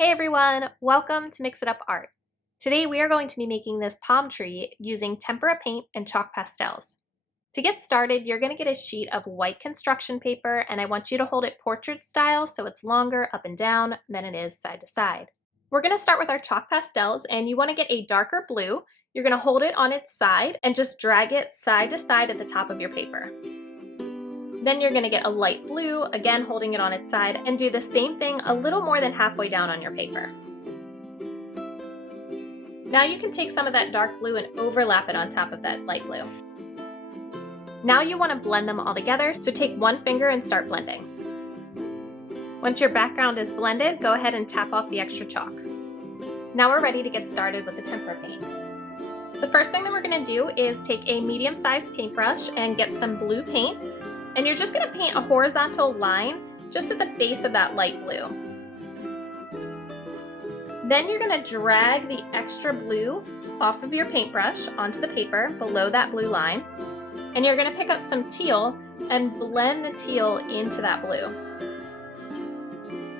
Hey everyone, welcome to Mix It Up Art. Today we are going to be making this palm tree using tempera paint and chalk pastels. To get started, you're going to get a sheet of white construction paper and I want you to hold it portrait style so it's longer up and down than it is side to side. We're going to start with our chalk pastels and you want to get a darker blue. You're going to hold it on its side and just drag it side to side at the top of your paper. Then you're going to get a light blue, again holding it on its side, and do the same thing a little more than halfway down on your paper. Now you can take some of that dark blue and overlap it on top of that light blue. Now you want to blend them all together, so take one finger and start blending. Once your background is blended, go ahead and tap off the extra chalk. Now we're ready to get started with the tempera paint. The first thing that we're going to do is take a medium-sized paintbrush and get some blue paint. And you're just going to paint a horizontal line just at the base of that light blue. Then you're going to drag the extra blue off of your paintbrush onto the paper below that blue line. And you're going to pick up some teal and blend the teal into that blue.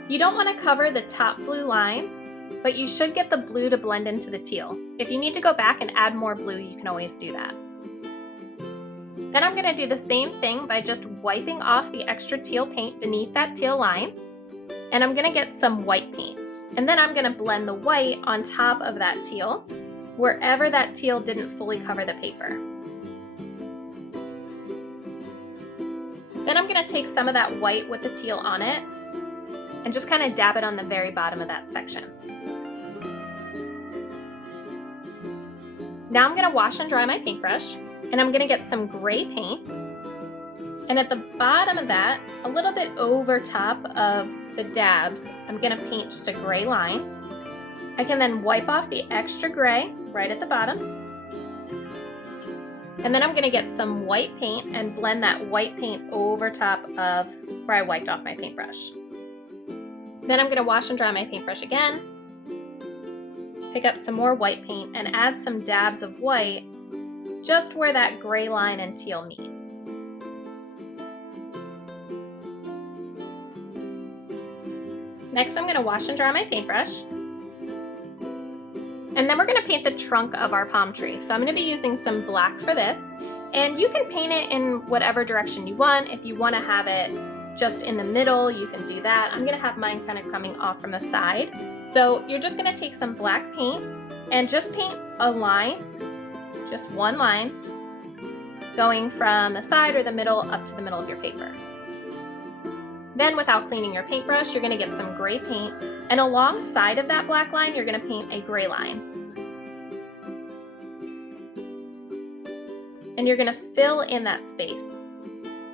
You don't want to cover the top blue line, but you should get the blue to blend into the teal. If you need to go back and add more blue, you can always do that. Then I'm going to do the same thing by just wiping off the extra teal paint beneath that teal line. And I'm going to get some white paint. And then I'm going to blend the white on top of that teal, wherever that teal didn't fully cover the paper. Then I'm going to take some of that white with the teal on it and just kind of dab it on the very bottom of that section. Now I'm going to wash and dry my paintbrush. And I'm going to get some gray paint, and at the bottom of that, a little bit over top of the dabs, I'm going to paint just a gray line. I can then wipe off the extra gray right at the bottom, and then I'm going to get some white paint and blend that white paint over top of where I wiped off my paintbrush. Then I'm going to wash and dry my paintbrush again, pick up some more white paint, and add some dabs of white just where that gray line and teal meet. Next, I'm going to wash and dry my paintbrush. And then we're going to paint the trunk of our palm tree. So I'm going to be using some black for this. And you can paint it in whatever direction you want. If you want to have it just in the middle, you can do that. I'm going to have mine kind of coming off from the side. So you're just going to take some black paint and just paint a line. Just one line going from the side or the middle up to the middle of your paper. Then without cleaning your paintbrush, you're going to get some gray paint, and alongside of that black line, you're going to paint a gray line. And you're going to fill in that space.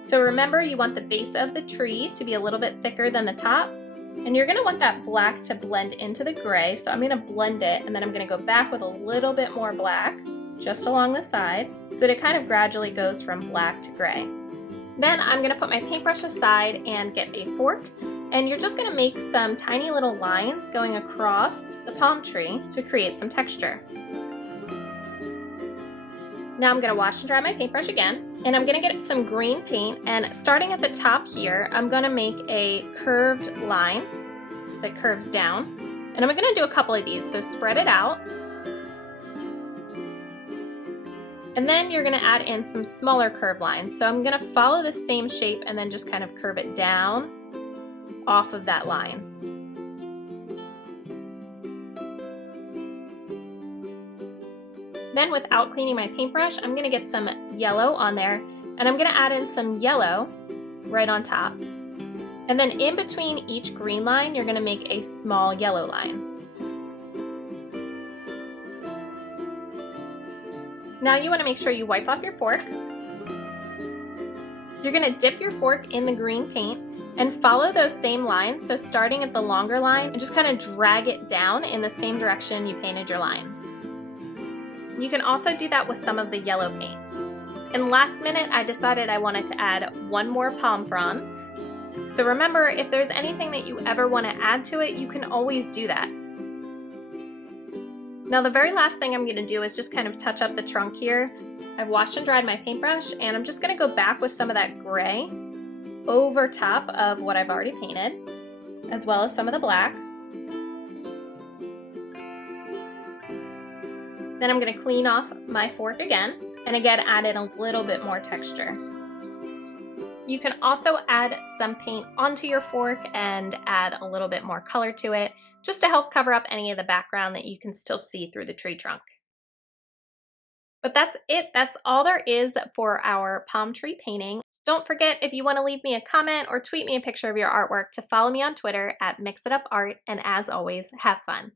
So remember, you want the base of the tree to be a little bit thicker than the top, and you're going to want that black to blend into the gray. So I'm going to blend it, and then I'm going to go back with a little bit more black just along the side, so that it kind of gradually goes from black to gray. Then I'm going to put my paintbrush aside and get a fork, and you're just going to make some tiny little lines going across the palm tree to create some texture. Now I'm going to wash and dry my paintbrush again, and I'm going to get some green paint, and starting at the top here, I'm going to make a curved line that curves down, and I'm going to do a couple of these, so spread it out. And then you're going to add in some smaller curved lines. So I'm going to follow the same shape and then just kind of curve it down off of that line. Then without cleaning my paintbrush, I'm going to get some yellow on there, and I'm going to add in some yellow right on top. And then in between each green line, you're going to make a small yellow line. Now you want to make sure you wipe off your fork. You're going to dip your fork in the green paint and follow those same lines. So starting at the longer line and just kind of drag it down in the same direction you painted your lines. You can also do that with some of the yellow paint. And last minute, I decided I wanted to add one more palm frond. So remember, if there's anything that you ever want to add to it, you can always do that. Now the very last thing I'm going to do is just kind of touch up the trunk here. I've washed and dried my paintbrush, and I'm just going to go back with some of that gray over top of what I've already painted, as well as some of the black. Then I'm going to clean off my fork again, and again add in a little bit more texture. You can also add some paint onto your fork and add a little bit more color to it, just to help cover up any of the background that you can still see through the tree trunk. But that's it. That's all there is for our palm tree painting. Don't forget, if you want to leave me a comment or tweet me a picture of your artwork, to follow me on Twitter at MixItUpArt, and as always, have fun.